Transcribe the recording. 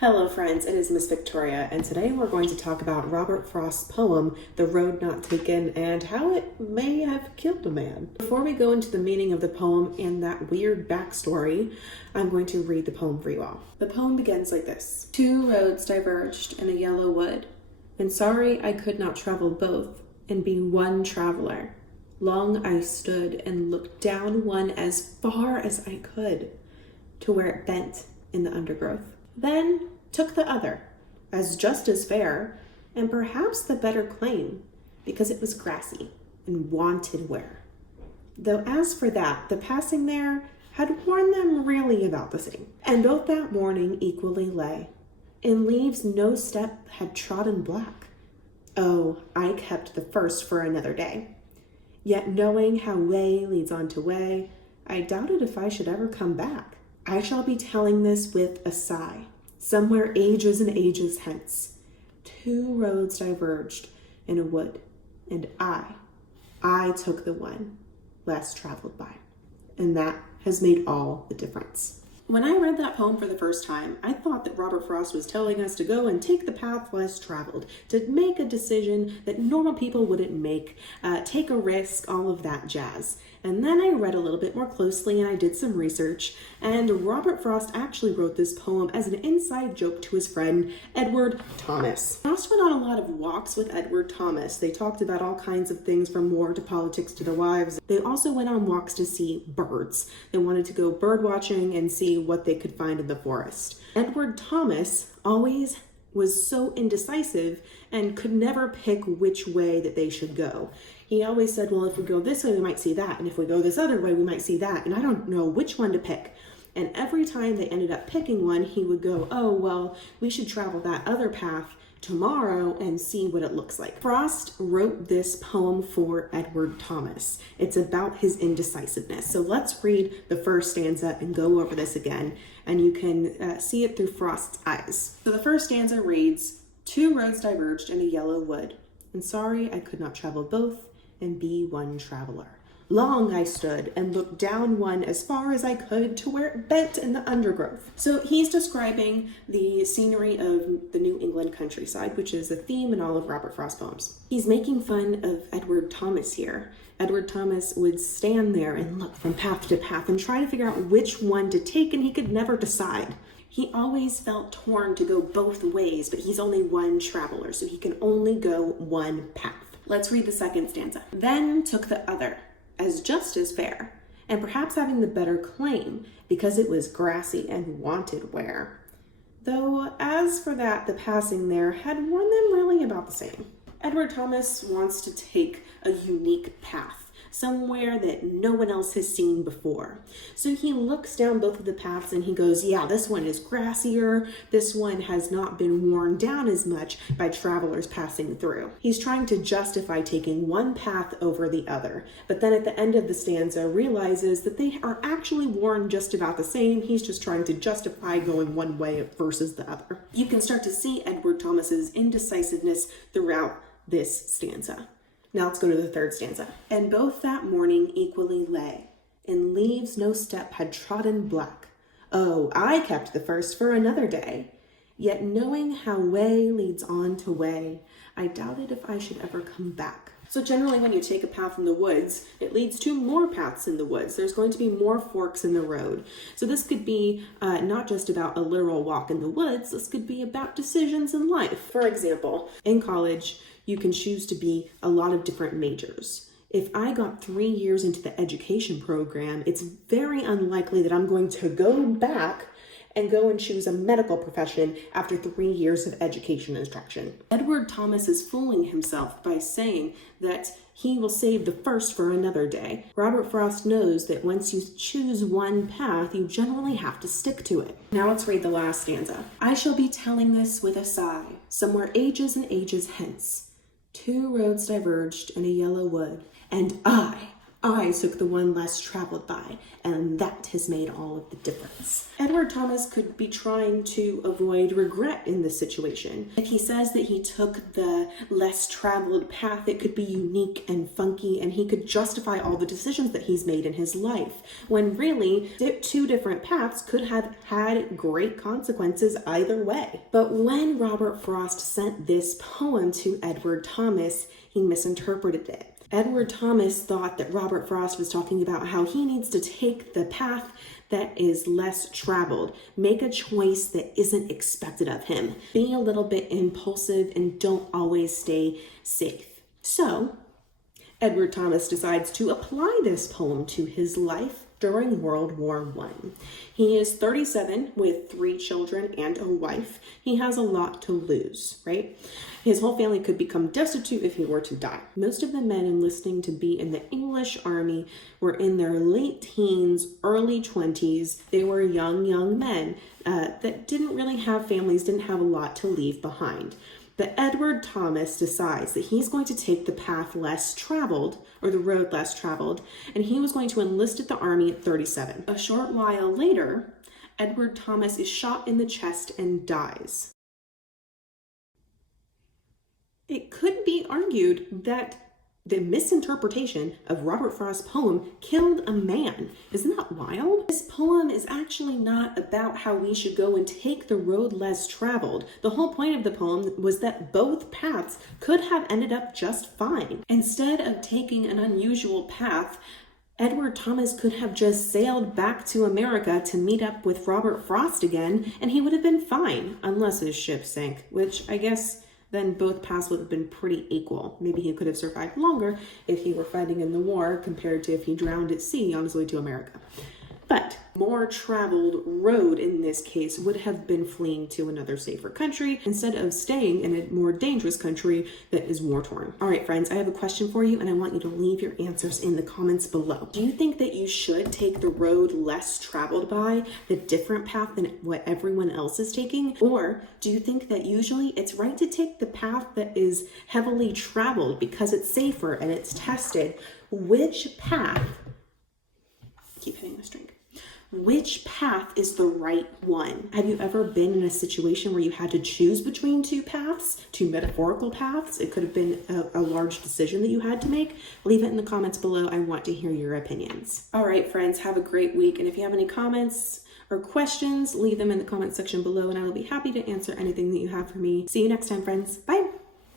Hello friends, it is Miss Victoria, and today we're going to talk about Robert Frost's poem, The Road Not Taken, and how it may have killed a man. Before we go into the meaning of the poem and that weird backstory, I'm going to read the poem for you all. The poem begins like this. Two roads diverged in a yellow wood, and sorry I could not travel both and be one traveler. Long I stood and looked down one as far as I could, to where it bent in the undergrowth. Then took the other, as just as fair, and perhaps the better claim, because it was grassy and wanted wear. Though as for that, the passing there had worn them really about the same. And both that morning equally lay, in leaves no step had trodden black. Oh, I kept the first for another day. Yet knowing how way leads on to way, I doubted if I should ever come back. I shall be telling this with a sigh. Somewhere ages and ages hence, two roads diverged in a wood, and I took the one less traveled by. And that has made all the difference. When I read that poem for the first time, I thought that Robert Frost was telling us to go and take the path less traveled, to make a decision that normal people wouldn't make, take a risk, all of that jazz. And then I read a little bit more closely and I did some research, and Robert Frost actually wrote this poem as an inside joke to his friend, Edward Thomas. Frost went on a lot of walks with Edward Thomas. They talked about all kinds of things from war to politics to their wives. They also went on walks to see birds. They wanted to go bird watching and see what they could find in the forest. Edward Thomas always was so indecisive and could never pick which way that they should go. He always said, well, if we go this way, we might see that. And if we go this other way, we might see that. And I don't know which one to pick. And every time they ended up picking one, he would go, oh, well, we should travel that other path tomorrow and see what it looks like. Frost wrote this poem for Edward Thomas. It's about his indecisiveness. So let's read the first stanza and go over this again, and you can see it through Frost's eyes. So the first stanza reads, two roads diverged in a yellow wood, and sorry I could not travel both and be one traveler. Long I stood and looked down one as far as I could to where it bent in the undergrowth. So he's describing the scenery of the New England countryside, which is a theme in all of Robert Frost's poems. He's making fun of Edward Thomas here. Edward Thomas would stand there and look from path to path and try to figure out which one to take, and he could never decide. He always felt torn to go both ways, but he's only one traveler, so he can only go one path. Let's read the second stanza. Then took the other, as just as fair, and perhaps having the better claim, because it was grassy and wanted wear. Though as for that, the passing there had worn them really about the same. Edward Thomas wants to take a unique path, somewhere that no one else has seen before. So he looks down both of the paths and he goes, yeah, this one is grassier. This one has not been worn down as much by travelers passing through. He's trying to justify taking one path over the other, but then at the end of the stanza realizes that they are actually worn just about the same. He's just trying to justify going one way versus the other. You can start to see Edward Thomas's indecisiveness throughout this stanza. Now let's go to the third stanza. And both that morning equally lay, in leaves no step had trodden black. Oh, I kept the first for another day. Yet knowing how way leads on to way, I doubted if I should ever come back. So generally when you take a path in the woods, it leads to more paths in the woods. There's going to be more forks in the road. So this could be not just about a literal walk in the woods, this could be about decisions in life. For example, in college, you can choose to be a lot of different majors. If I got 3 years into the education program, it's very unlikely that I'm going to go back and go and choose a medical profession after 3 years of education instruction. Edward Thomas is fooling himself by saying that he will save the first for another day. Robert Frost knows that once you choose one path, you generally have to stick to it. Now let's read the last stanza. I shall be telling this with a sigh, somewhere ages and ages hence. Two roads diverged in a yellow wood, and I took the one less traveled by, and that has made all of the difference. Edward Thomas could be trying to avoid regret in this situation. If he says that he took the less traveled path, it could be unique and funky, and he could justify all the decisions that he's made in his life, when really, two different paths could have had great consequences either way. But when Robert Frost sent this poem to Edward Thomas, he misinterpreted it. Edward Thomas thought that Robert Frost was talking about how he needs to take the path that is less traveled, make a choice that isn't expected of him, be a little bit impulsive, and don't always stay safe. So, Edward Thomas decides to apply this poem to his life during World War I. He is 37 with 3 children and a wife. He has a lot to lose, right? His whole family could become destitute if he were to die. Most of the men enlisting to be in the English army were in their late teens, early 20s. They were young men that didn't really have families, didn't have a lot to leave behind. But Edward Thomas decides that he's going to take the path less traveled, or the road less traveled, and he was going to enlist at the army at 37. A short while later, Edward Thomas is shot in the chest and dies. It could be argued that the misinterpretation of Robert Frost's poem killed a man. Isn't that wild? This poem is actually not about how we should go and take the road less traveled. The whole point of the poem was that both paths could have ended up just fine. Instead of taking an unusual path, Edward Thomas could have just sailed back to America to meet up with Robert Frost again, and he would have been fine, unless his ship sank, which I guess then both paths would have been pretty equal. Maybe he could have survived longer if he were fighting in the war compared to if he drowned at sea on his way to America. But more traveled road in this case would have been fleeing to another safer country instead of staying in a more dangerous country that is war-torn. All right, friends, I have a question for you, and I want you to leave your answers in the comments below. Do you think that you should take the road less traveled by, the different path than what everyone else is taking? Or do you think that usually it's right to take the path that is heavily traveled because it's safer and it's tested? Which path, keep hitting this drink. Which path is the right one? Have you ever been in a situation where you had to choose between two paths, two metaphorical paths? It could have been a large decision that you had to make. Leave it in the comments below. I want to hear your opinions. All right, friends, have a great week. And if you have any comments or questions, leave them in the comment section below, and I will be happy to answer anything that you have for me. See you next time, friends. Bye.